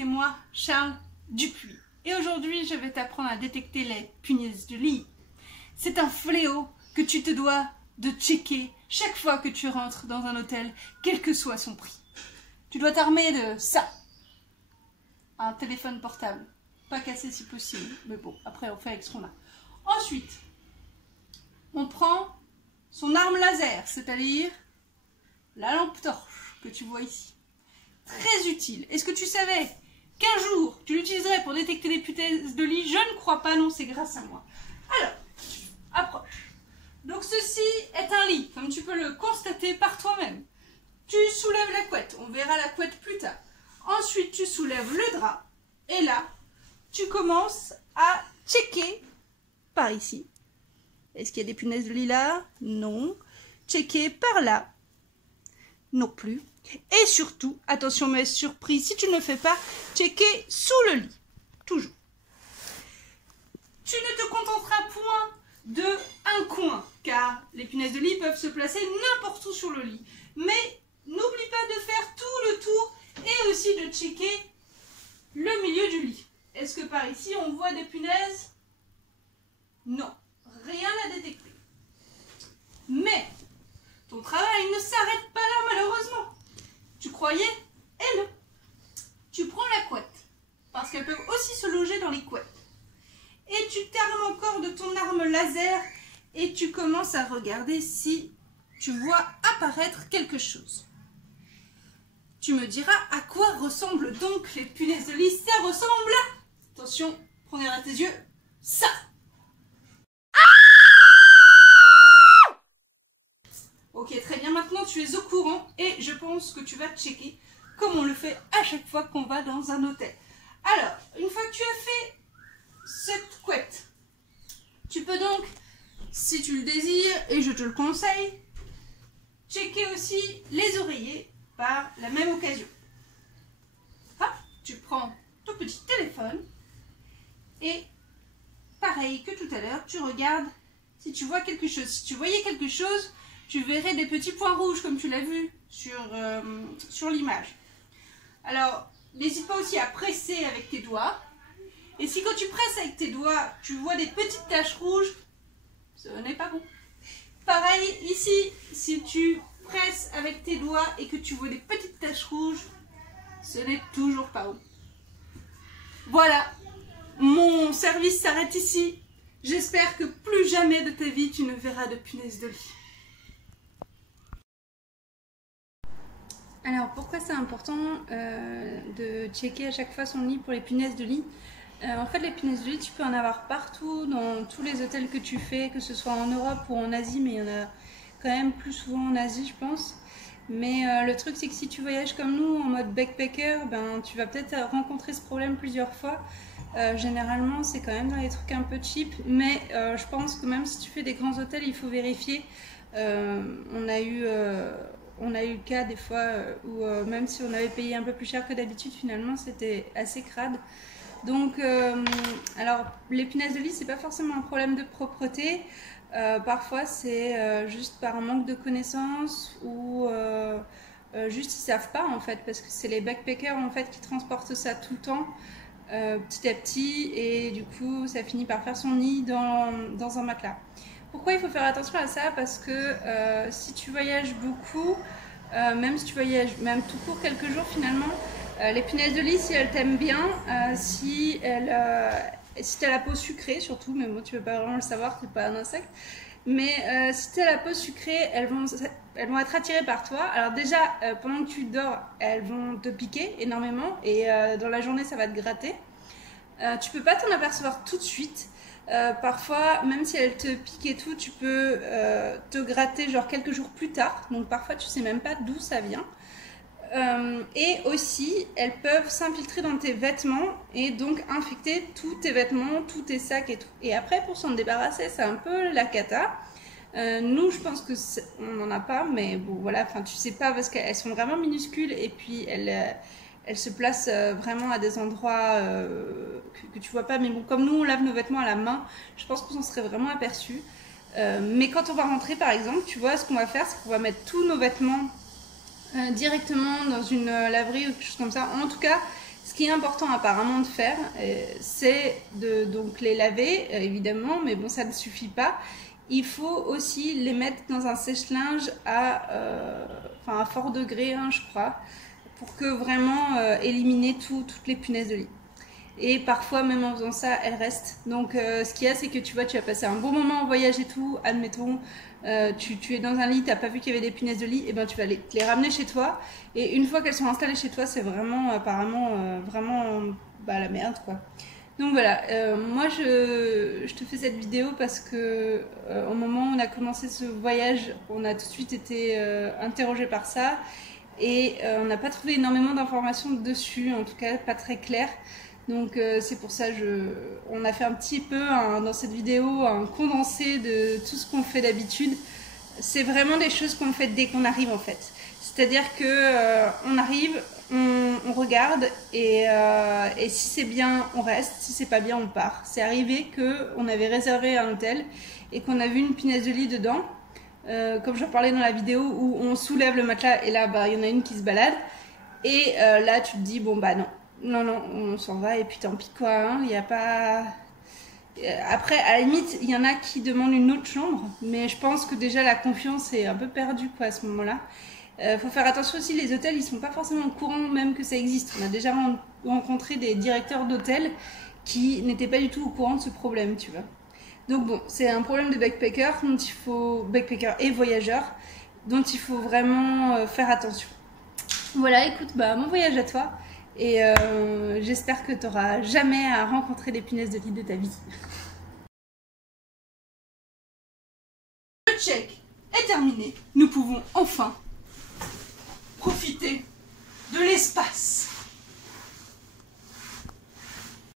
c'est moi, Charles Dupuis. Et aujourd'hui, je vais t'apprendre à détecter les punaises de lit. C'est un fléau que tu te dois de checker chaque fois que tu rentres dans un hôtel, quel que soit son prix. Tu dois t'armer de ça. Un téléphone portable. Pas cassé si possible, mais bon, après on fait avec ce qu'on a. Ensuite, on prend son arme laser, c'est-à-dire la lampe torche que tu vois ici. Très utile. Est-ce que tu savais qu'un jour, tu l'utiliserais pour détecter les punaises de lit? Je ne crois pas, non, c'est grâce à moi. Alors, approche. Donc ceci est un lit, comme tu peux le constater par toi-même. Tu soulèves la couette, on verra la couette plus tard. Ensuite, tu soulèves le drap, et là, tu commences à checker par ici. Est-ce qu'il y a des punaises de lit là? Non. Checker par là? Non plus. Et surtout, attention, mais surprise, si tu ne le fais pas, checker sous le lit. Toujours. Tu ne te contenteras point de un coin, car les punaises de lit peuvent se placer n'importe où sur le lit. Mais n'oublie pas de faire tout le tour et aussi de checker le milieu du lit. Est-ce que par ici, on voit des punaises? Non, rien à détecter. Mais ton travail ne s'arrête pas là, malheureusement. Tu croyais? Eh non. Tu prends la couette, parce qu'elles peuvent aussi se loger dans les couettes. Et tu t'armes encore de ton arme laser et tu commences à regarder si tu vois apparaître quelque chose. Tu me diras à quoi ressemblent donc les punaises de lit. Ça ressemble à... Attention, prends derrière tes yeux. Ça. Ok, très bien. Maintenant, tu es au courant et je pense que tu vas checker comme on le fait à chaque fois qu'on va dans un hôtel. Alors, une fois que tu as fait cette couette, tu peux donc, si tu le désires, et je te le conseille, checker aussi les oreillers par la même occasion. Hop, tu prends ton petit téléphone et pareil que tout à l'heure, tu regardes si tu vois quelque chose. Si tu voyais quelque chose, tu verrais des petits points rouges comme tu l'as vu sur l'image. Alors, n'hésite pas aussi à presser avec tes doigts. Et si quand tu presses avec tes doigts, tu vois des petites taches rouges, ce n'est pas bon. Pareil ici, si tu presses avec tes doigts et que tu vois des petites taches rouges, ce n'est toujours pas bon. Voilà, mon service s'arrête ici. J'espère que plus jamais de ta vie, tu ne verras de punaises de lit. Alors, pourquoi c'est important de checker à chaque fois son lit pour les punaises de lit? En fait, les punaises de lit, tu peux en avoir partout, dans tous les hôtels que tu fais, que ce soit en Europe ou en Asie, mais il y en a quand même plus souvent en Asie, je pense. Mais le truc, c'est que si tu voyages comme nous, en mode backpacker, ben, tu vas peut-être rencontrer ce problème plusieurs fois. Généralement, c'est quand même dans les trucs un peu cheap, mais je pense que même si tu fais des grands hôtels, il faut vérifier. On a eu le cas des fois où même si on avait payé un peu plus cher que d'habitude, finalement, c'était assez crade. Donc, alors, les punaises de lit, c'est pas forcément un problème de propreté. Parfois, c'est juste par un manque de connaissances ou juste ils savent pas en fait, parce que c'est les backpackers en fait qui transportent ça tout le temps, petit à petit, et du coup, ça finit par faire son nid dans un matelas. Pourquoi il faut faire attention à ça? Parce que si tu voyages beaucoup, même si tu voyages même tout court quelques jours finalement, les punaises de lit, si elles t'aiment bien, si tu as la peau sucrée surtout, mais bon, tu ne peux pas vraiment le savoir, tu n'es pas un insecte, mais si tu as la peau sucrée, elles vont être attirées par toi. Alors déjà, pendant que tu dors, elles vont te piquer énormément et dans la journée, ça va te gratter. Tu peux pas t'en apercevoir tout de suite. Parfois, même si elles te piquent et tout, tu peux te gratter genre quelques jours plus tard. Donc parfois, tu sais même pas d'où ça vient. Et aussi, elles peuvent s'infiltrer dans tes vêtements et donc infecter tous tes vêtements, tous tes sacs et tout. Et après, pour s'en débarrasser, c'est un peu la cata. Nous, je pense que on n'en a pas, mais bon, voilà, enfin, tu sais pas parce qu'elles sont vraiment minuscules et puis elles se placent vraiment à des endroits que tu vois pas. Mais bon, comme nous, on lave nos vêtements à la main, je pense qu'on s'en serait vraiment aperçu. Mais quand on va rentrer, par exemple, tu vois, ce qu'on va faire, c'est qu'on va mettre tous nos vêtements directement dans une laverie ou quelque chose comme ça. En tout cas, Ce qui est important apparemment de faire, c'est de donc les laver, évidemment, mais bon, ça ne suffit pas. Il faut aussi les mettre dans un sèche-linge à fort degré, hein, je crois, pour que vraiment éliminer toutes les punaises de lit. Et parfois, même en faisant ça, elles restent. Donc, ce qu'il y a, c'est que tu vois, tu as passé un bon moment en voyage et tout. Admettons, tu es dans un lit, tu n'as pas vu qu'il y avait des punaises de lit, et ben tu vas les ramener chez toi. Et une fois qu'elles sont installées chez toi, c'est vraiment, apparemment, vraiment la merde, quoi. Donc voilà, moi je te fais cette vidéo parce que au moment où on a commencé ce voyage, on a tout de suite été interrogé par ça. Et on n'a pas trouvé énormément d'informations dessus, en tout cas pas très claires. Donc c'est pour ça on a fait un petit peu dans cette vidéo un condensé de tout ce qu'on fait d'habitude. C'est vraiment des choses qu'on fait dès qu'on arrive en fait. C'est-à-dire que on arrive, on regarde et si c'est bien on reste, si c'est pas bien on part. C'est arrivé qu'on avait réservé un hôtel et qu'on a vu une punaise de lit dedans. Comme j'en parlais dans la vidéo où on soulève le matelas et là il y en a une qui se balade et là tu te dis bon bah non on s'en va et puis tant pis quoi, hein, il y a pas après à la limite il y en a qui demandent une autre chambre, mais je pense que déjà la confiance est un peu perdue quoi à ce moment là. Faut faire attention aussi, les hôtels ils sont pas forcément au courant même que ça existe. On a déjà rencontré des directeurs d'hôtels qui n'étaient pas du tout au courant de ce problème, tu vois. Donc bon, c'est un problème de backpacker et voyageurs dont il faut vraiment faire attention. Voilà, écoute, bon voyage à toi et j'espère que tu n'auras jamais à rencontrer des punaises de lit de ta vie. Le check est terminé. Nous pouvons enfin profiter de l'espace.